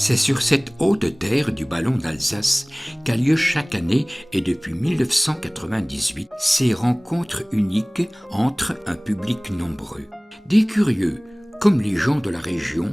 C'est sur cette haute terre du Ballon d'Alsace qu'a lieu chaque année et depuis 1998 ces rencontres uniques entre un public nombreux. Des curieux, comme les gens de la région,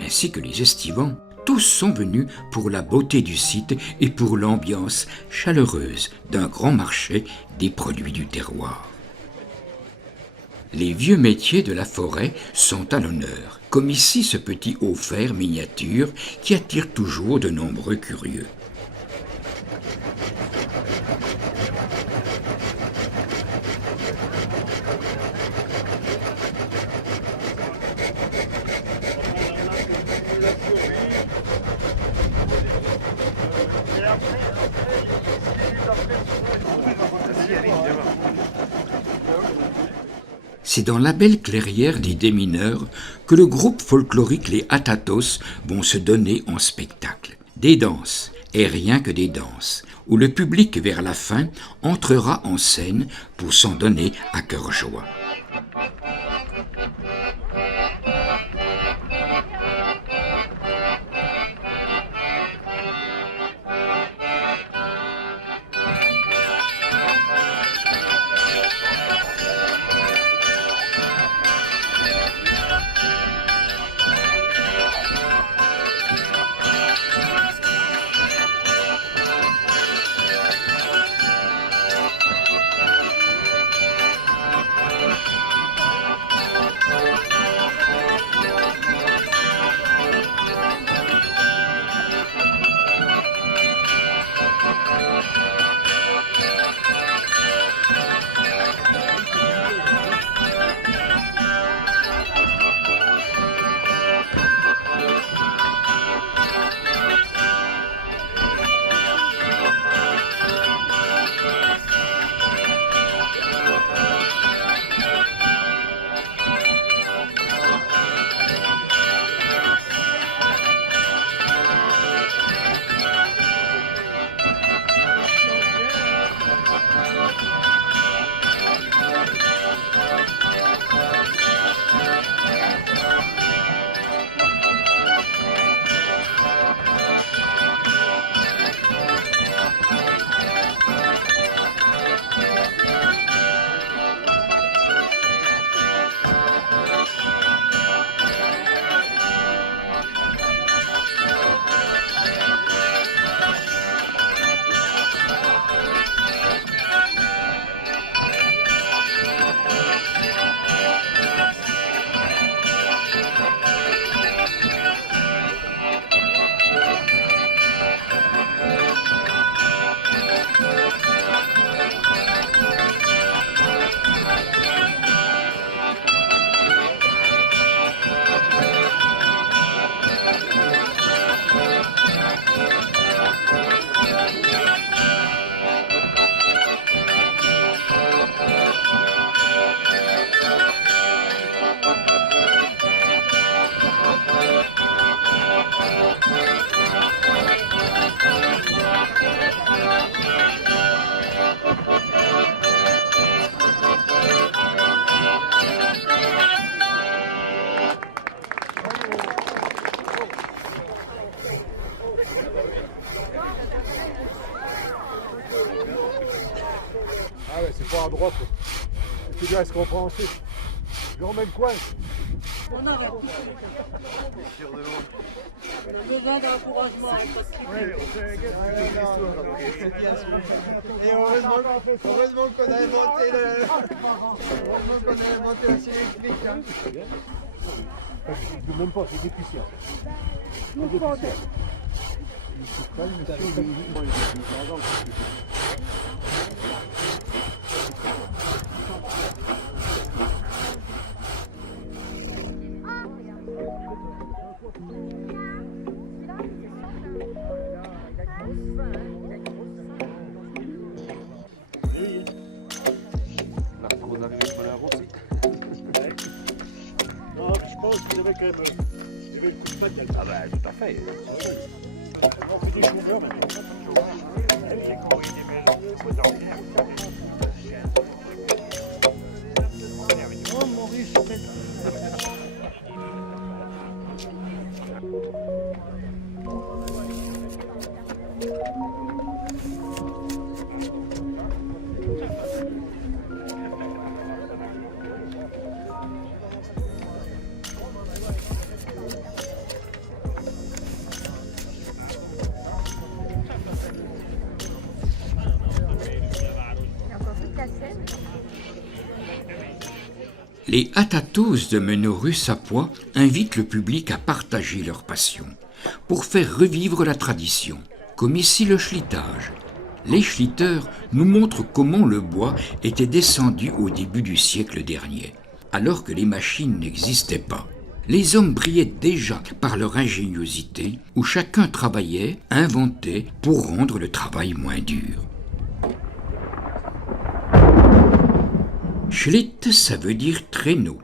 ainsi que les estivants, tous sont venus pour la beauté du site et pour l'ambiance chaleureuse d'un grand marché des produits du terroir. Les vieux métiers de la forêt sont à l'honneur, comme ici ce petit haut-fer miniature qui attire toujours de nombreux curieux. C'est dans la belle clairière des démineurs que le groupe folklorique Les Atatos vont se donner en spectacle. Des danses, et rien que des danses, où le public vers la fin entrera en scène pour s'en donner à cœur joie. Ah ouais, c'est pas à droite. C'est bien, est-ce qu'on prend ensuite? Je remets le coin. On a besoin d'encouragement. Et heureusement qu'on a inventé la scie électrique. Même pas, c'est déficient. Je pense que j'avais quand même le coup de patte. Ah bah tout à fait. On fait des chauffeurs maintenant. Oh Maurice, Les hatatos de Menorrue-Sapois invitent le public à partager leur passion pour faire revivre la tradition, comme ici le schlitage. Les schlitters nous montrent comment le bois était descendu au début du siècle dernier, alors que les machines n'existaient pas. Les hommes brillaient déjà par leur ingéniosité, où chacun travaillait, inventait pour rendre le travail moins dur. Schlitt, ça veut dire traîneau,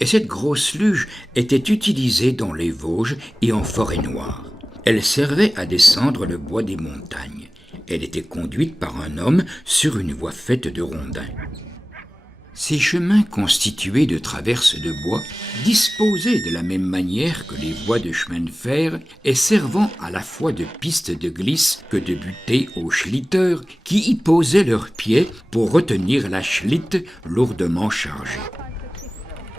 et cette grosse luge était utilisée dans les Vosges et en forêt noire. Elle servait à descendre le bois des montagnes. Elle était conduite par un homme sur une voie faite de rondins. Ces chemins constitués de traverses de bois, disposés de la même manière que les voies de chemin de fer et servant à la fois de piste de glisse que de butée aux schlitters qui y posaient leurs pieds pour retenir la schlitt lourdement chargée.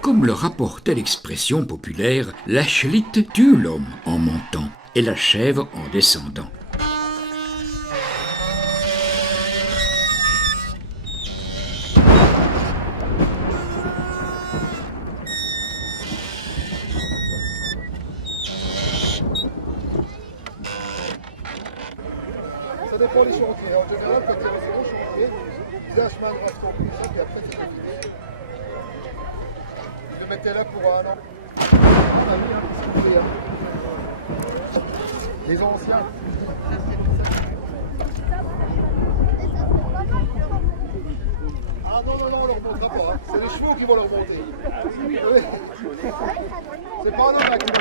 Comme le rapportait l'expression populaire, la schlitt tue l'homme en montant et l'achève en descendant. Ça dépend des chantiers. En général, quand il y a un gros chantier, ils faisaient un chemin de race compris, puis après c'est terminé. Ils le mettaient là pour un an. Ah oui, c'est hein. Les anciens. Ah non, on leur montera pas. Hein. C'est les chevaux qui vont leur monter. Oui. C'est pas un homme qui va.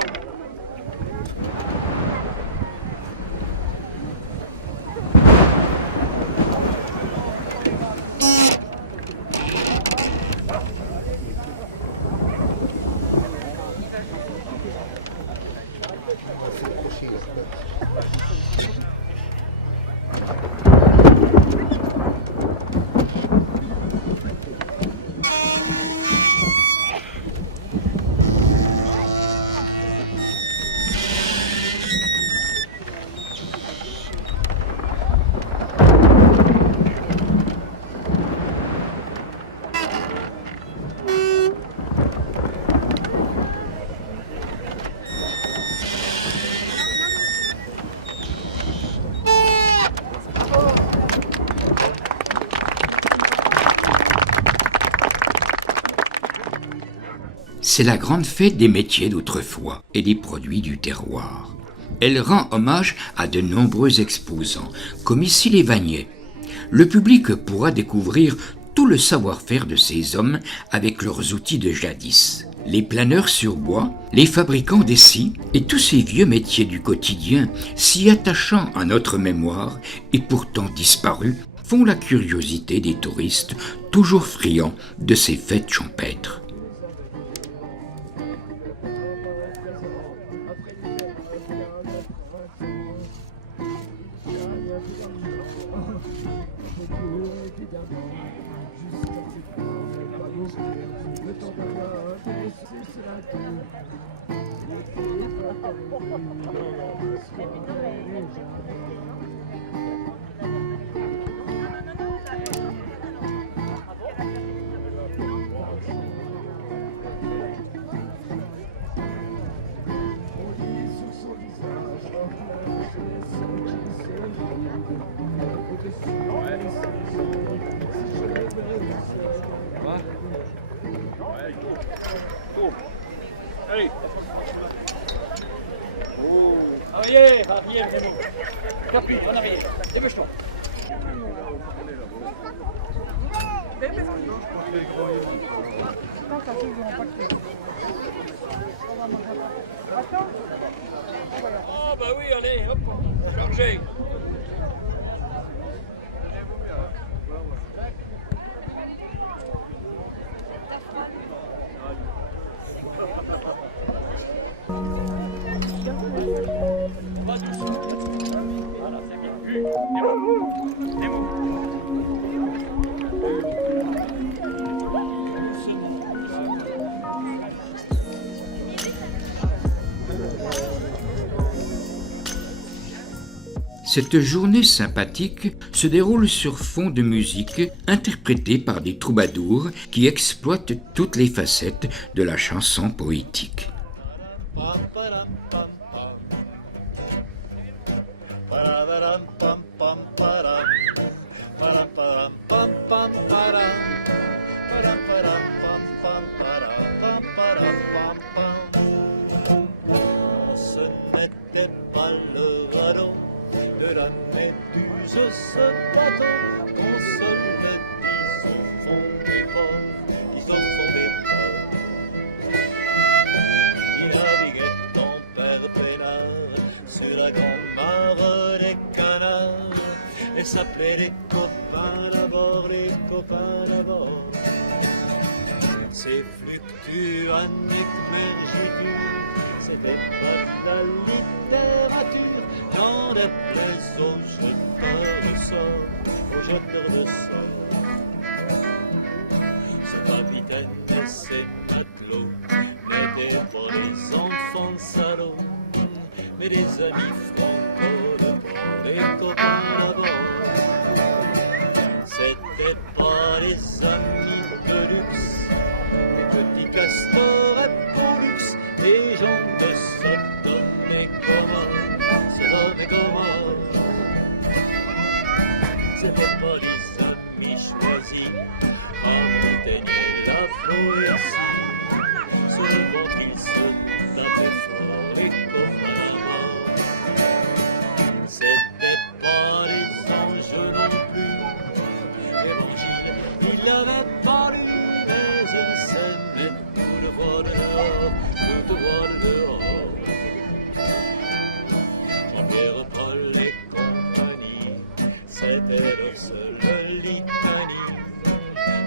C'est la grande fête des métiers d'autrefois et des produits du terroir. Elle rend hommage à de nombreux exposants, comme ici les Vagnets. Le public pourra découvrir tout le savoir-faire de ces hommes avec leurs outils de jadis. Les planeurs sur bois, les fabricants des scies et tous ces vieux métiers du quotidien, si attachants à notre mémoire et pourtant disparus, font la curiosité des touristes toujours friands de ces fêtes champêtres. Allez. Arrière, Raymond. Capi, en arrière. Dépêche-toi. Oh bah oui, allez, hop, chargez. Cette journée sympathique se déroule sur fond de musique interprétée par des troubadours qui exploitent toutes les facettes de la chanson poétique. Ce n'était pas le radeau de la méduse, ce bateau, on se le dit au fond des ports, ils au fond des ports. Il naviguait en père peinard sur la grande mare des canards et s'appelait les copains d'abord, les copains d'abord. C'est fluctuanique, mergidure, c'était pas de la littérature. N'en déplaise aux jeteurs de sort, aux jeteurs de sort. Ce capitaine et ses matelots n'étaient pas des enfants salauds, mais des amis franco de bord, des copains d'abord. C'était pas des amis de luxe, des petits castors et pollux, des gens de Sodome et Gomorrhe, Sodome et Gomorrhe. C'était pas des amis choisis à montaigner la Ploétie. Sur le bord ils se tapaient fort, les copains d'abord. C'était pas des anges non plus, l'évangile il l'avait pas lu, mais il s'aimait tout le voile dehors, tout le voile dehors. Jean-Pierre, Paul et compagnie, c'était leur seule litanie.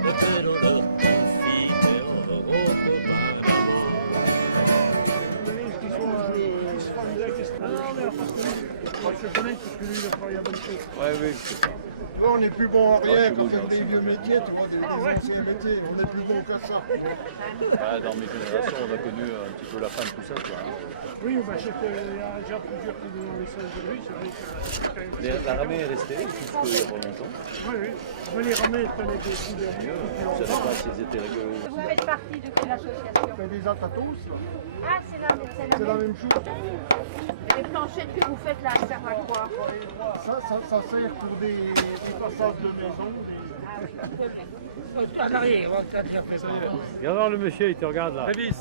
Peut-être leur confit aux copains d'abord. Ouais, oui. Toi, on est plus bon en rien qu'à faire des vieux métiers, tu vois, des anciens métiers. On est plus bon qu'à ça. Dans mes générations, on a connu un petit peu la fin de tout ça. Quoi. Oui, bah, il y a déjà plusieurs qui nous ont laissé aujourd'hui. C'est vrai que La ramée est restée jusqu'il y a pas longtemps. oui, oui. Mais les ramets prenaient des coups de Je ne savais pas s'ils étaient rigolos. Vous faites partie de quelle association? On fait des atatos, là. Ah, c'est la C'est la même chose. Les planchettes que vous faites là, elles servent à quoi? Ça sert pour des passages de maison. Viens voir le monsieur, il te regarde là. Davis.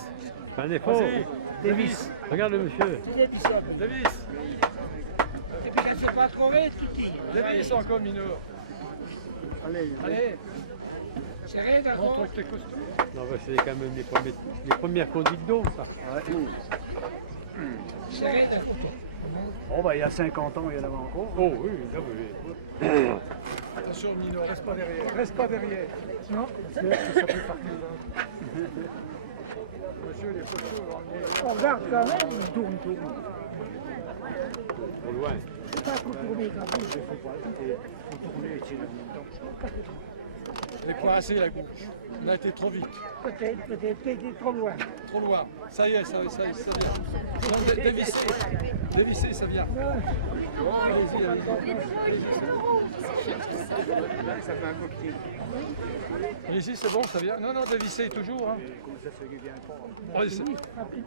Fais un effort. Davis. Regarde le monsieur. Davis. Et puis ça c'est pas trop vite, Kiki. Davis encore mineur. Allez, Allez. Serré, d'accord. Montre que t'es costaud. Non, bah, c'est quand même les premières conduites d'eau, ça. Serré, d'accord. Oh, bah, il y a 50 ans, il y en avait encore. Oh, oui, là, oui. Attention, mineur, reste pas derrière. Reste pas derrière. Non, c'est ça fait partie là. Monsieur, les photos, On regarde quand même, il tourne. Au loin. C'est pas trop tourné quand même. Il faut tourner et tirer dedans. elle est coincée la gauche. On a été trop vite. Peut-être trop loin. Trop loin. Ça y est, ça vient. Non, dévisser. Dévisser, ça vient. Oh, allez-y, allez-y. Ici, c'est bon, ça vient. Non, dévisser toujours. Hein. Ouais,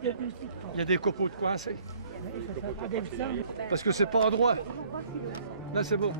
il y a des copeaux de coincés. Parce que c'est pas endroit. Là, c'est bon.